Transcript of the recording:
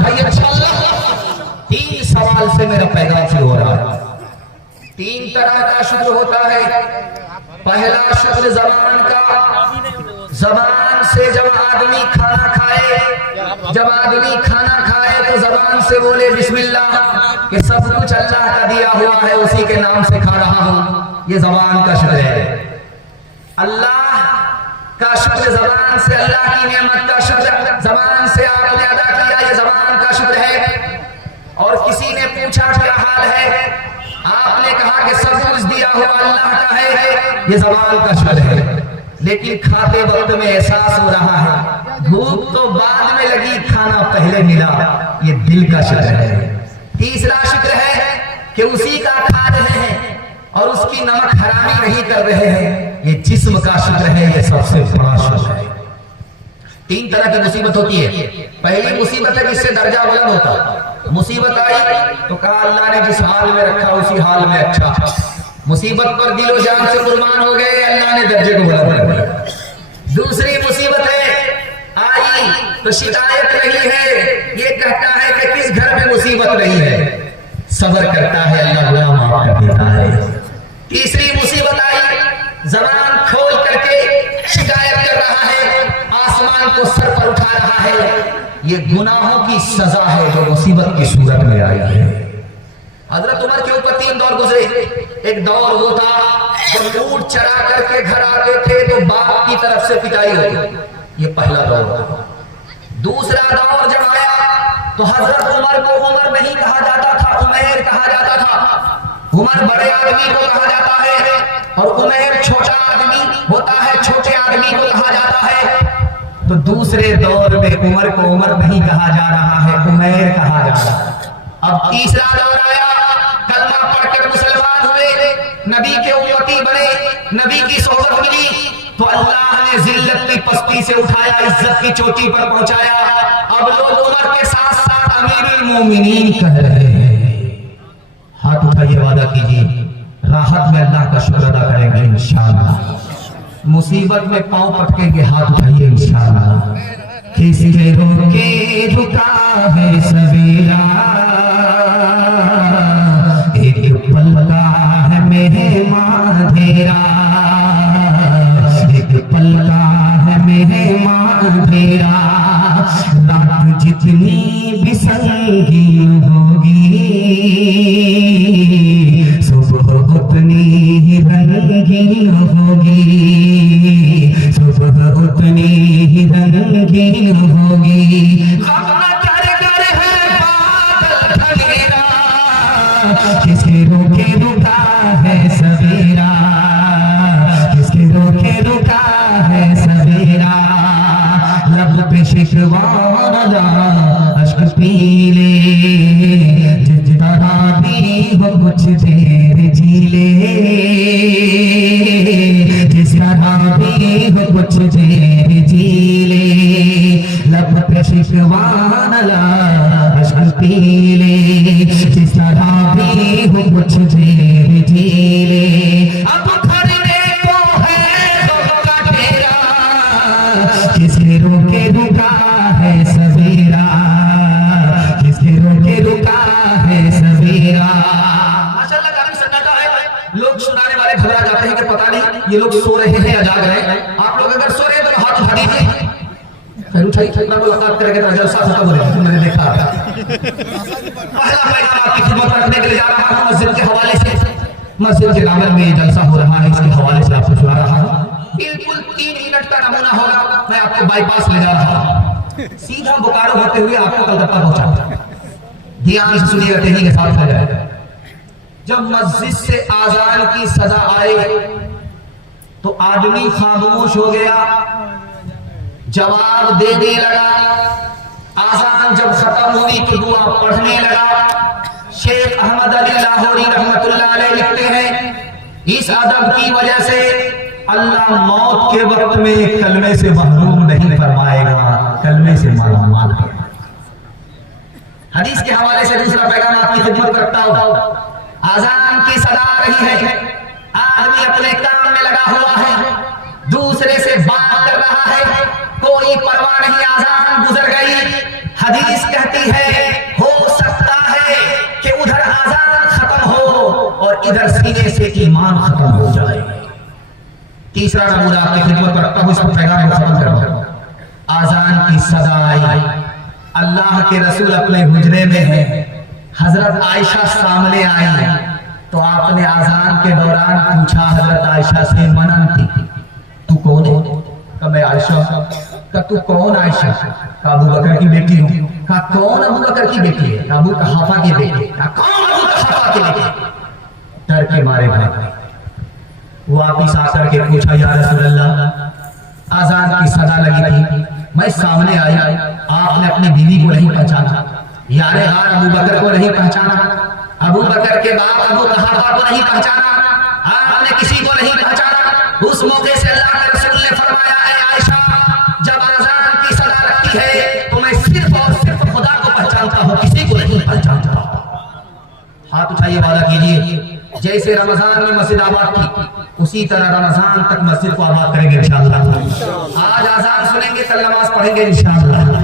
بھائی انشاءاللہ 3 سوال سے میرا پیغام شروع ہو رہا ہے. 3 طرح کا شکر ہوتا ہے. پہلا شکر زبان کا. زبان سے جب آدمی کھانا کھائے تو زبان سے بولے بسم اللہ کہ سب کچھ اللہ کا دیا ہوا ہے, اسی کے نام سے کھا رہا ہوں. یہ زبان کا شکر ہے. اللہ کا شکر زبان سے, اللہ کی نعمت کا شکر زبان سے آپ نے ادا کیا, یہ زبان کا شکر ہے. اور کسی نے پوچھا کیا حال ہے, آپ نے کہا کہ سب کچھ دیا ہوا اللہ کا ہے, یہ زبان کا شکر ہے. لیکن کھاتے وقت میں احساس ہو رہا ہے بھوک تو بعد میں لگی, کھانا پہلے ملا, یہ دل کا شکر ہے. تیسرا شکر ہے کہ اسی کا کھا رہے ہیں اور اس کی نمک حرامی نہیں کر رہے ہیں, یہ جسم کا شکر ہے, یہ سب سے بڑا شکر ہے. 3 طرح کی مصیبت ہوتی ہے. پہلی مصیبت ہے جس سے درجہ بلند ہوتا. مصیبت آئی تو کہا اللہ نے جس حال میں رکھا اسی حال میں اچھا. مصیبت پر دل و جان سے قربان ہو گئے, اللہ نے درجے کو بلند کر دیا. دوسری مصیبت ہے آئی تو شکایت نہیں ہے, یہ کہتا ہے کہ کس گھر میں مصیبت نہیں ہے, صبر کرتا ہے, اللہ گناہ معاف کر دیتا ہے. تیسری مصیبت آئی, زبان کھول کر کے شکایت کر رہا ہے, آسمان کو سر پر اٹھا رہا ہے, یہ گناہوں کی سزا ہے جو مصیبت کی صورت میں آئی ہے. حضرت عمر کے اوپر 3 دور گزرے. ایک دور وہ تھا جو اونٹ چرا کر کے گھر آتے تھے تو باپ کی طرف سے پٹائی ہوتی, یہ پہلا دور تھا. دوسرا دور جب آیا تو حضرت عمر کو عمر نہیں کہا جاتا تھا, عمیر کہا جاتا تھا. عمر بڑے آدمی کو کہا جاتا ہے اور عمیر چھوٹا آدمی ہوتا ہے, چھوٹے آدمی کو کہا جاتا ہے. تو دوسرے دور میں عمر کو عمر نہیں کہا جا رہا ہے, عمیر کہا جا رہا ہے. اب تیسرا دور آیا, کلمہ پڑھ کر مسلمان ہوئے, نبی کے امتی بنے, نبی کی صحبت ملی تو اللہ نے ذلت کی پستی سے اٹھایا, عزت کی چوٹی پر پہنچایا. اب لوگ عمر کے ساتھ ساتھ امیر المومنین کہہ رہے ہیں. ہاتھ اٹھائیے, وعدہ کیجیے راحت میں اللہ کا شکر ادا کریں گے انشاءاللہ. مصیبت میں پاؤں پٹکیں گے, ہاتھ اٹھائیے انشاءاللہ. کسی روکے رکا ہے سویرا, ایک پل کا ہے مہمان دھیرا, ایک پل کا ہے مہمان دھیرا. رات جتنی بھی سنگین ہوگی صبح اتنی ہی رنگین ہوگی, صبح اتنی ہی رنگین ہوگی. کس کے روکے رکا ہے سویرا, کس کے روکے رکا ہے سویرا. لب پہ شکوان اشک پی لے, جس طرح بھی ہو کچھ دیر جی لے, جس طرح بھی ہو کچھ دیر جی لے. لب پہ شکوان اشک پی لے, جس طرح بھی ہو کچھ دیر جی لے. اب کھڑنے کو ہے دو کا ڈیرا, کس کے روکے رکا ہے سویرا, کس کے روکے رکا ہے سویرا. ماشاءاللہ کافی سناٹا ہے, لوگ سنانے والے گھبرا جاتے ہیں کہ پتہ نہیں یہ لوگ سو رہے ہیں یا جاگ رہے ہیں. آپ لوگ اگر سو رہے ہیں تو ہاتھ اٹھا دیجیے, پھر اٹھائی ٹھیکنا ملاقات کرے گے تو جلسہ ختم ہو جائے گا. میں نے دیکھا پہلا پیغام آپ کی خدمت رکھنے کے لیے جا رہا ہوں مسجد کے حوالے سے. مسجد کے دامن میں جلسہ ہو رہا ہے, اس کے حوالے سے آپ کو سنا رہا ہوں. بالکل 3 منٹ کا نمونہ ہوگا, میں آپ کو بائی پاس لے جا رہا ہوں, سیدھا بوکارو ہوتے ہوئے آپ کو کلکتہ پہنچاتا ہوں. دھیان سے سنیے گا, تیزی کے ساتھ ہو جائے گا. جب مسجد سے آذان کی صدا آئے تو آدمی خاموش ہو گیا, جواب دینے لگا. آذان جب ختم ہوئی تو دعا پڑھنے لگا. شیخ احمد علی لاہوری رحمت اللہ علیہ لکھتے ہیں اس ادب کی وجہ سے اللہ موت کے وقت میں کلمے سے محروم نہیں فرمائے گا, کلمے سے معلومات کرے گا. حدیث کے حوالے سے دوسرا پیغام آپ کی خدمت کرتا ہوں. آذان کی صدا آ رہی ہے, آدمی اپنے کام میں لگا ہوا ہے, دوسرے سے بات کر رہا ہے, کوئی پرواہ نہیں, آذان گزر گئی. حدیث کہتی ہے ہو سکتا ہے کہ ادھر آزان ختم ہو اور ادھر سینے سے ایمان ختم ہو جائے۔ تیسرا نمونہ آپ کی خدمت رکھتا ہوں، اس کو پیغام کو ختم کرتا ہوں۔ آزان کی صدا آئی، اللہ کے رسول اپنے حجرے میں ہیں، حضرت عائشہ سامنے آئی تو آپ نے آزان کے دوران پوچھا حضرت عائشہ سے، منن تھی، تو کون ہے؟ کہا میں عائشہ۔ کہا تو کون عائشہ؟ کہا ابو بکر کی بیٹی ہوں۔ کہا کون ابو بکر کی بیٹی ہے؟ کہا ابو قحافہ کی بیٹی۔ کہا کون ابو قحافہ کی بیٹی؟ ڈر کے مارے بھاگ واپس آ کر کے پوچھا یا رسول اللہ آزان کی صدا لگی تھی، میں سامنے آئی، آپ نے اپنی بیوی کو نہیں پہچانا، یار غار ابو بکر کو نہیں پہچانا، ابو بکر کے باپ ابو قحافہ کو نہیں پہچانا، آپ نے کسی کو نہیں پہچانا۔ اس موقع سے اللہ کے رسول نے فرمایا اے عائشہ جب آزان کی صدا لگتی ہے تو میں صرف اور صرف خدا کو پہچانتا ہوں، کسی کو نہیں پہچانتا۔ ہاتھ اٹھائیے، وعدہ کیجئے جیسے رمضان میں مسجد آباد کی اسی طرح رمضان تک مسجد کو آباد کریں گے انشاءاللہ۔ آج آزان سنیں گے کل نماز پڑھیں گے انشاءاللہ۔